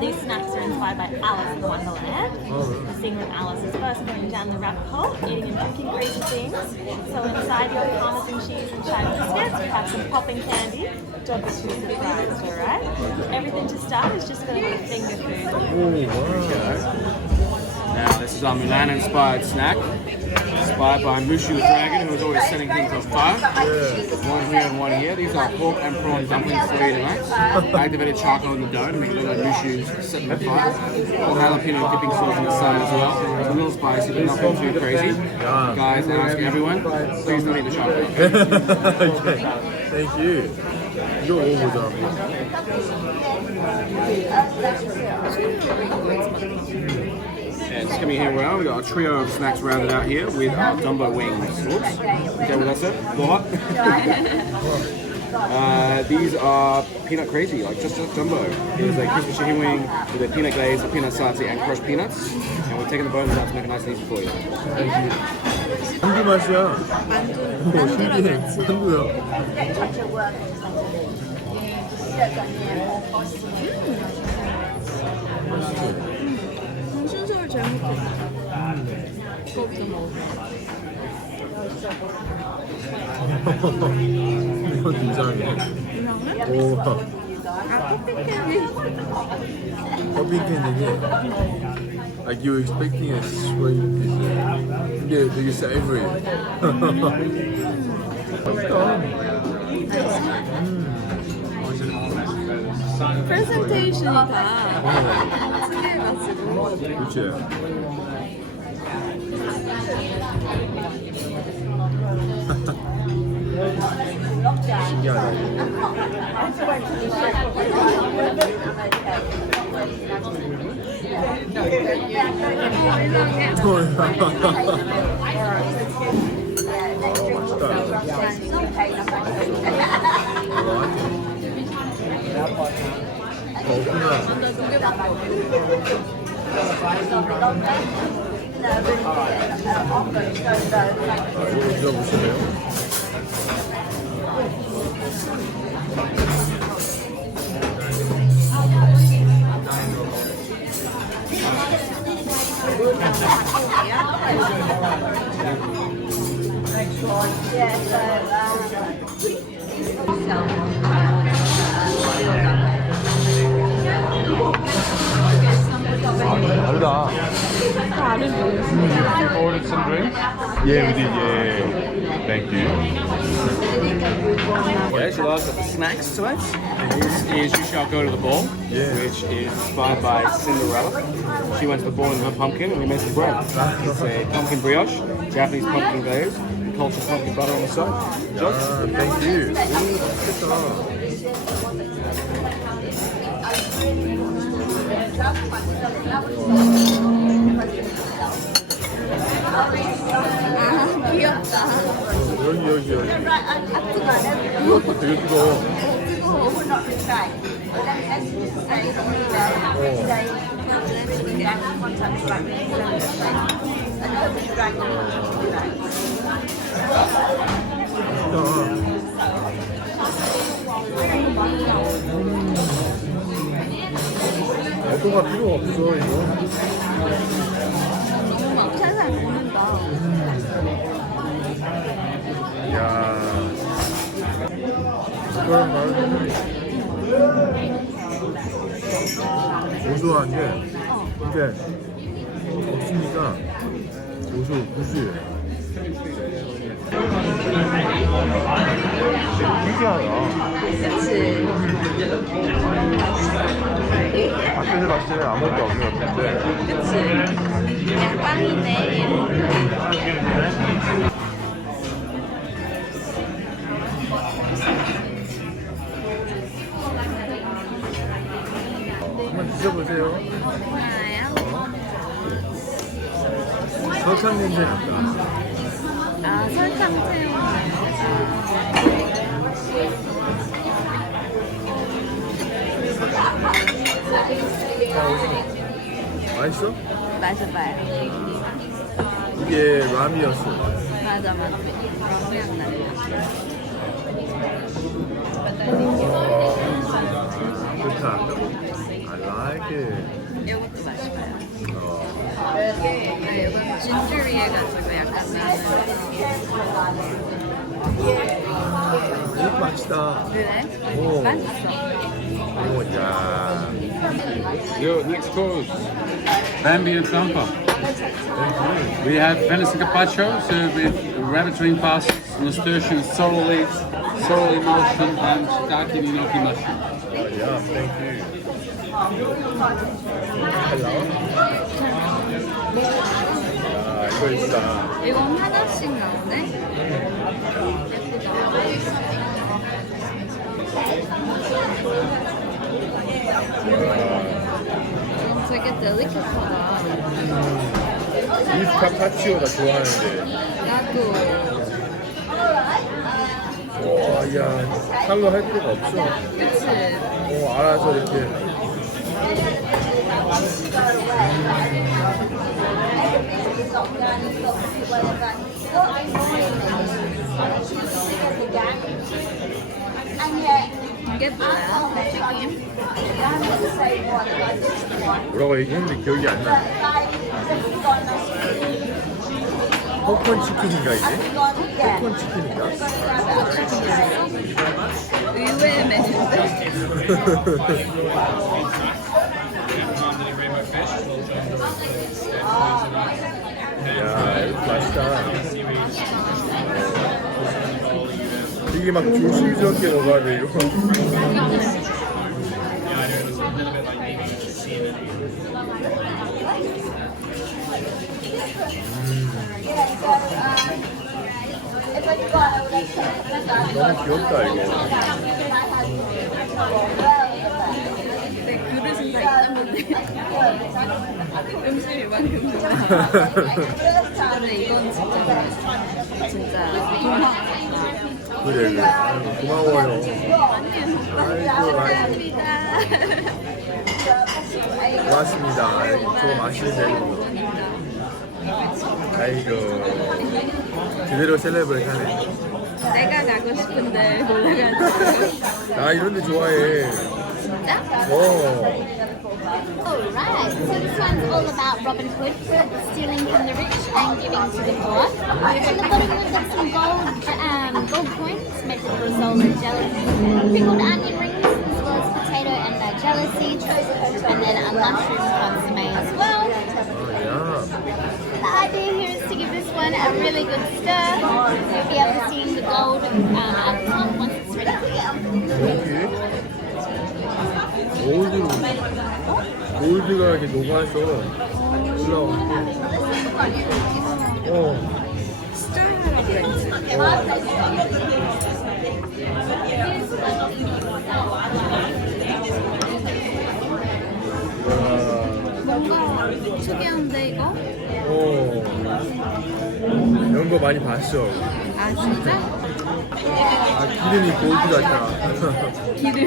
These snacks are inspired by Alice in Wonderland. The scene with Alice is first going down the rabbit hole, eating and drinking crazy things. So inside your Parmesan cheese and china biscuits, you have some popping candy. Don't be too surprised, alright? Everything to start is just going to be finger food. Now this is our Mulan-inspired snack. Inspired by Mushu the dragon, who was always setting things on fire. One here and one here. These are pork and prawn dumplings for you tonight. Activated charcoal in the dough to make it look like Mushu's setting on fire. Or jalapeno dipping sauce on the side as well. It's a little spicy, but nothing too crazy. Guys, I ask everyone, please don't eat the chocolate. Okay, thank you. 이거 먹어보자. And just coming here around, we've got a trio of snacks rounded out here with our Dumbo wings. Oops. Okay with that, sir? What? These are peanut crazy, like just Dumbo. It is a crispy chicken wing with a peanut glaze, a peanut satay, and crushed peanuts. And we're taking the bones out to make it nice and easy for you. Thank you. 만두 맛이야. 신기해. 만두야. 순서를 잘못했어. 그거부터 먹어. 이건 이상해. 오. 아, 커피 캔디. 커피 캔디게. Like you were expecting a sweet dessert. 근데 되게 savory. 프레젠테이션이 다 특이해가지고. 그치? 신기하다. 이거 드셔보실래요? 다르다. You ordered some drinks? Yeah, we did. Yeah. Thank you. Okay, so last of the snacks tonight. This is You Shall Go to the Ball, which is inspired by Cinderella. She went to the ball in her pumpkin and we made some bread. It's a pumpkin brioche, Japanese pumpkin glaze, and cultured pumpkin butter on the side. Josh? Thank you. 맛있겠다. 아 귀엽다. 여기. 이것도 되게 뜨거워. 어떤가 필요가 없어 이거. 너무 막 살살 먹는다. 야, 그런 말은 고소한 게 이게 없으니까 고소해. 신기하다. 그치. 밖에서 봤을 때는 아무것도 없는 것 같은데. 그치. 그냥 빵이네. 한번 드셔보세요. 하나요? 설탕 냄새 난다. 아 설탕 채운 맛있어? 마셔봐요. 이게 람이었어. 맞아. 그냥 나요. 좋다. I like it. 이것도 마셔봐요. 아 이건 진주리 해가지고 약간 나는. 이거 맛있다. 그래? 오. 맛있어. 오, 야. Yo, next course. Bambi and Thumper. We have venison carpaccio served with rabbit ring passes, nasturtium, sorrel leaves, sorrel emulsion, and shiitake gnocchi mushroom. Yeah, thank you. Hello. 야, 이거 있다. 이건 하나씩 나오네? 되게 델리케트하다. 비프 카파치오 나 좋아하는데. 나도. 와, 야, 칼로 할 필요가 없어. 그치? 알아서 이렇게. 이게 뭐야? 튀김? 뭐라고 얘기했는데 기억이 안 나. 포콘 치킨인가 이게? 포콘 치킨인가? 의외의 메뉴인데? 야, 이거 맛있다. 이게 막 조심스럽게 먹어야 돼 이거. 너무 귀엽다 이거. 내 그릇은 다 있는데 음식이 이만큼 좋아. 근데 이건 진짜 동화. 그래. 아이고, 고마워요. 아이고, 감사합니다. 고맙습니다. 저거 맛있는 데고. 아이고, 제대로 셀레브레이트하네. 내가 가고 싶은데 몰라가지고. 나 이런 데 좋아해. 진짜? Alright, so this one's all about Robin Hood stealing from the rich and giving to the poor. On the bottom we've got some gold coins made with risol and jelly, pickled onion rings, as well as potato and nigella seeds, and then a mushroom consomme as well. 야, The idea here is to give this one a really good stir. You'll be able to see the gold up top once it's ready to go. 여기 골드가 이렇게 녹아서 올라오는데. 뭔가 특이한데 이거? 거 많이 봤어. 아 진짜? 아, 기름이 골드 같아. 기름.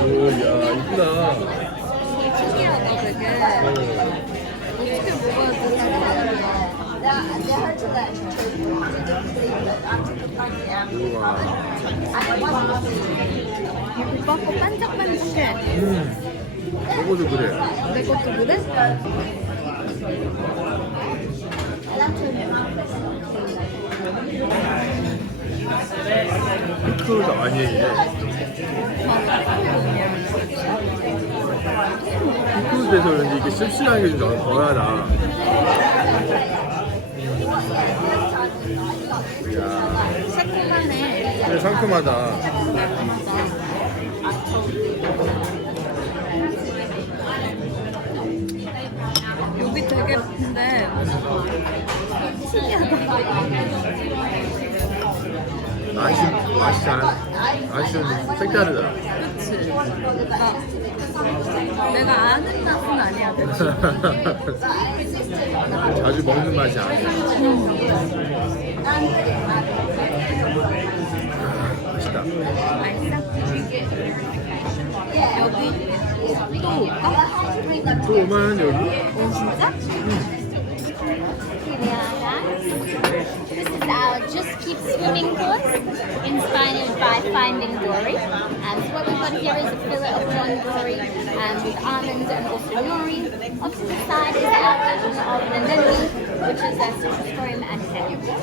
오, 야, 이쁘다. 신기하다 되게. 어떻게 먹어야 되지? 오빠 거 반짝반짝해. 먹어도 그래. 내 것도 그래? 피클도 아니에요. 피클 돼서 그런지 이게 씁쓸한 게 좀 덜하다. 새콤하네. 그래, 상큼하다. 여기 되게 근데 신기하다. 맛이 좀 색다르다. 그치? 내가 아는 맛은 아니야, 그치? 자주 먹는 맛이 아니야. 맛있다. 맛있어? 여기 또 올까? 또 오면 여기? 오, 진짜? This is our Just Keep Swimming course, inspired by Finding Dory. So what we've got here is a fillet of John Dory with almonds and also nori. Off to the side is our version of the nori, which is a citrus cream and ketchup.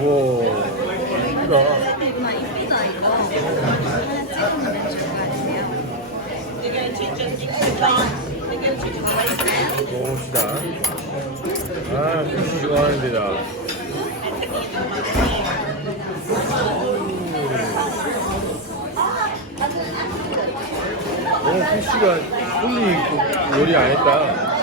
오, 이쁘다. 정말 이쁘다, 이거. 하나 찍으면 될줄 아세요? 먹읍시다. 아, 피쉬 좋아하는 데다. 피쉬가 손이 요리 안 했다.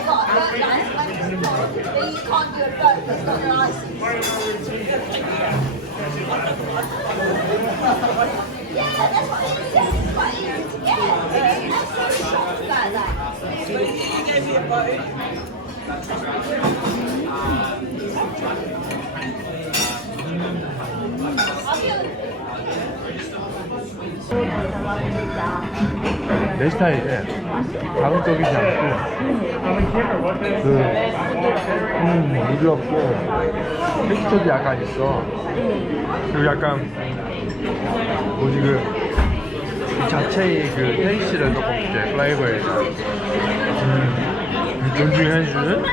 내 스타일에 자극적이지 않고 부드럽고 텍스처도 약간 있어. 그리고 약간 뭐지 그 자체의 그 테이스트를 조금 이제 플레이버에서 존중해주는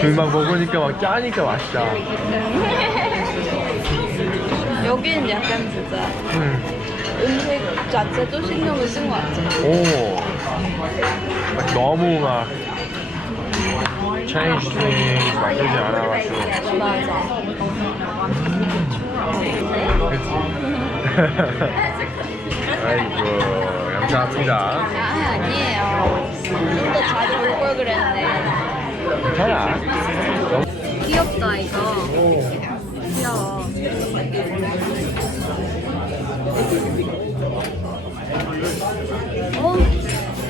그 막 먹으니까 막 짜니까 맛있다. 여기는 약간 진짜 음식 자체도 신경을 쓴 것 같아. 오, 막 너무 막 change things 막 이러지 않아가지고. 맞아. 아이고, 감사합니다. 아니에요. 좀 더 자주 올 걸 그랬네. 괜찮아. 귀엽다, 이거. 귀여워.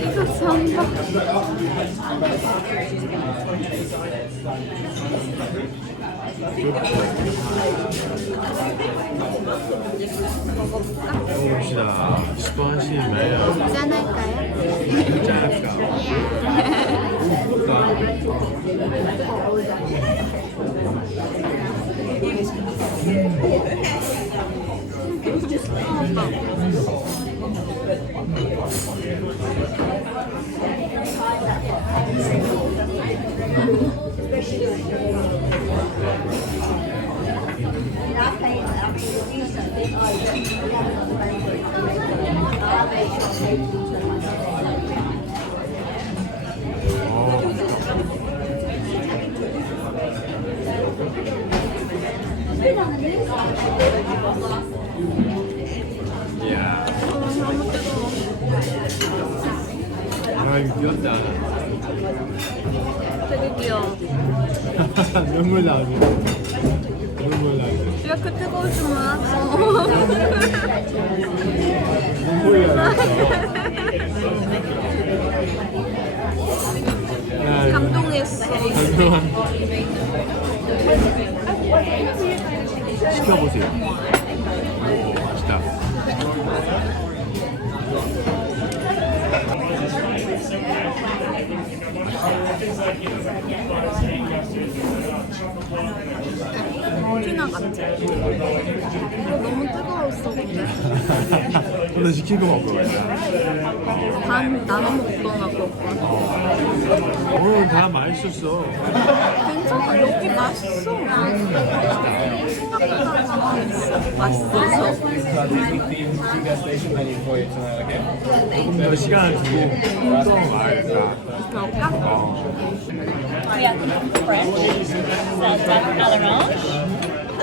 이거 삼박. 먹어봅시다. 스파시메요. 짠할까요? 짠할까? 이야. 아, 이거 귀엽다. 되게 귀여워. 눈물 나오네. 눈물 나오네. 이렇게 뜨거울 줄 몰랐어. 눈물이 나네. 감동했어. 시켜보세요. 맛있다. 튀나 같지? 너무 뜨거웠어 근데. 오늘 시킨 거 먹고 가자. 반 나눠 먹거나 그렇구나. 오늘 다 맛있었어. 괜찮아 여기 맛있어. 생각보다 맛있어서. 조금 더 시간을 두고 또 와야겠다. 그럴까? We have French, duck à l'orange.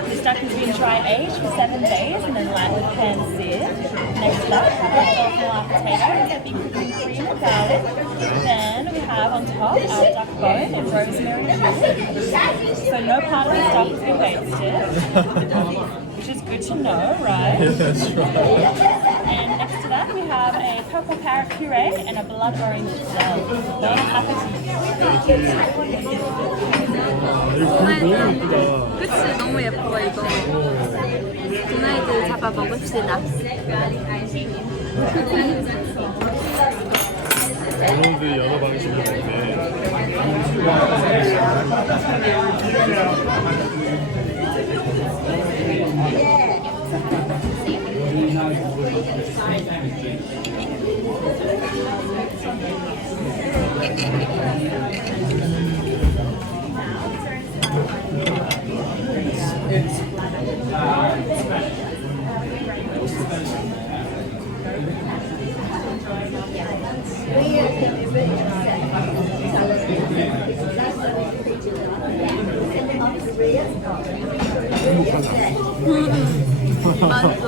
This duck has been dry aged for 7 days and then lightly pan-seared. Next up, we have our potatoes that have been cooked in cream and garlic. Then we have on top our duck bone and rosemary and thyme. So no part of this duck has been wasted, which is good to know, right? That's right. And next to that, we have a purple carrot puree and a blood orange salad. Bon appetit. 그치 너무 예뻐 이거. 도나이들 잡아 먹읍시다. 오늘도 여러 방식으로 먹네. 맛있어.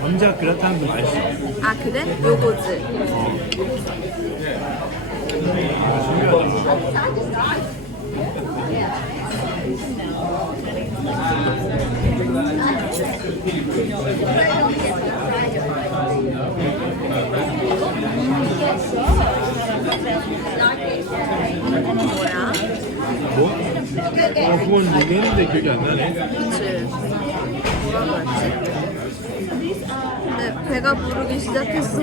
감자 그라탕도 맛있어. 아 그래? 요거지. 신기하다. 뭐야? 뭐? 그건 얘기했는데 기억이 안 나네. 그치. 뭐라고 했지? 근데 배가 부르기 시작했어.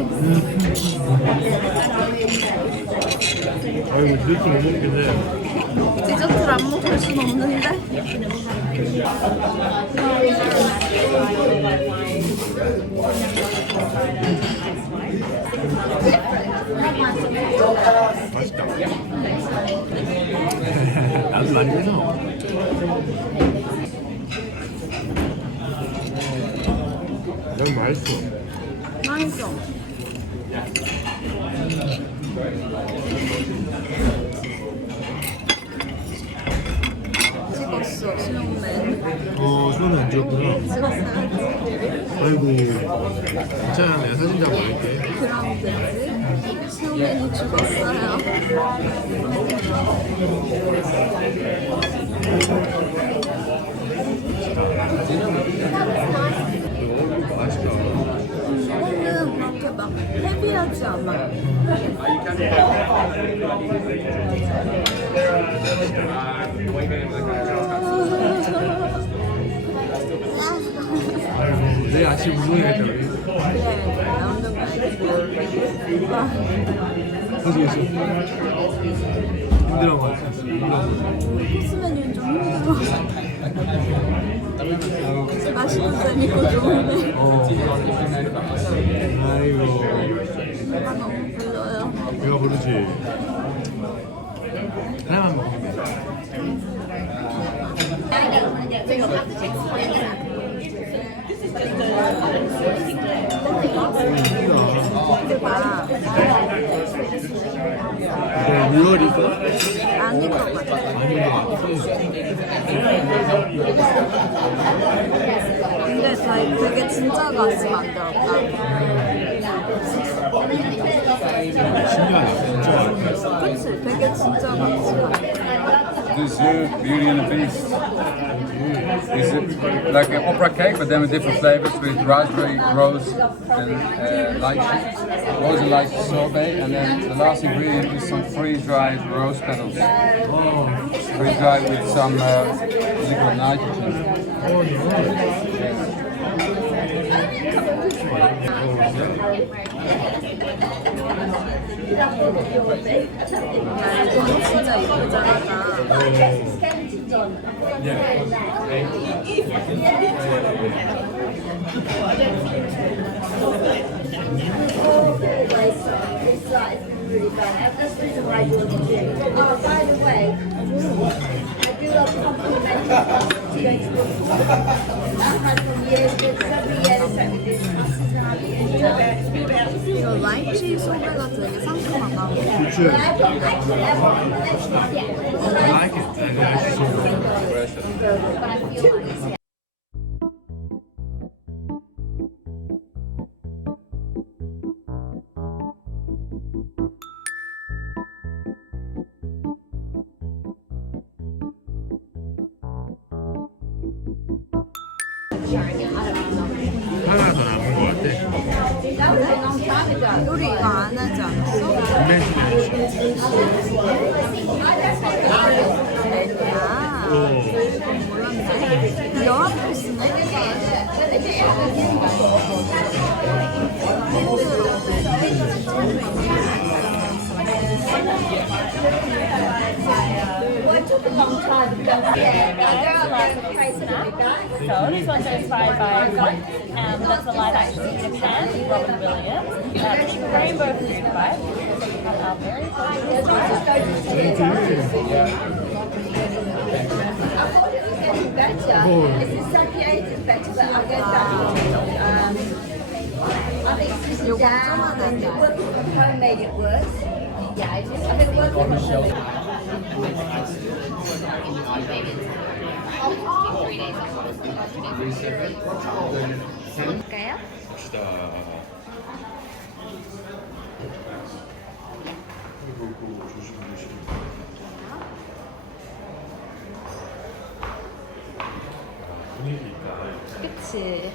아이고 디저트 못 먹겠네. 디저트를 안 먹을 순 없는데? 맛있다. 나도 많이 해서. 너무 맛있어. 맛있어. 찍었어, 수영맨. 손은 안 쥐었구나. 찍었어요. 아이고. 괜찮아, 내가 사진 다 보낼게. 그럼 되지? 수영맨이 죽었어요. 맛있다. 이거는 그렇게 막 헤비하지 않아. 내일 아침 운동해야겠다, 우리. 그래, 나오는 거 알겠어. 그래서 힘들어 맛있어. 코스 메뉴는 좀 힘들어. 맛있는 쌤이고 좋은데. 아이고. 배가 너무 불러요. 배가 부르지. 하나만 먹으면 돼. 봐. 이거 리얼이고? 아닌 것 같아. 아닌 것 같아. 근데 저희 되게 진짜 같이 만들었다. 신기하다, 진짜. 그치? 되게 진짜 같이 만들었다. Dessert, Beauty and the Beast. It's like an opera cake, but then with different flavors with raspberry, rose, and lychee. Rose and lychee sorbet, and then the last ingredient is some freeze-dried rose petals. Freeze-dried with some liquid nitrogen. 진짜 이쁘잖아. Really fun. That's the reason why I do it too. Oh, by the way, I do love complimenting us to go to the school. I've had from years, but every year the same with this. 이거 라이치 소베가 되게 상큼하다. 그치? I like it. 하나 더 남은 것 같아. 우리 이거 안 하지 않았어? 매시네. 야, 몰랐네. 여러 코스네. Well, it took a long time to go. So this one's inspired by that's a live action Japan, Robin Williams. This is Rainbow Food Fight. Very better. This is Sapiated better, but I'll go down. I think this is down. Working from home made it worse. Yeah, I just. I've been working from home. 볼까요? 그치.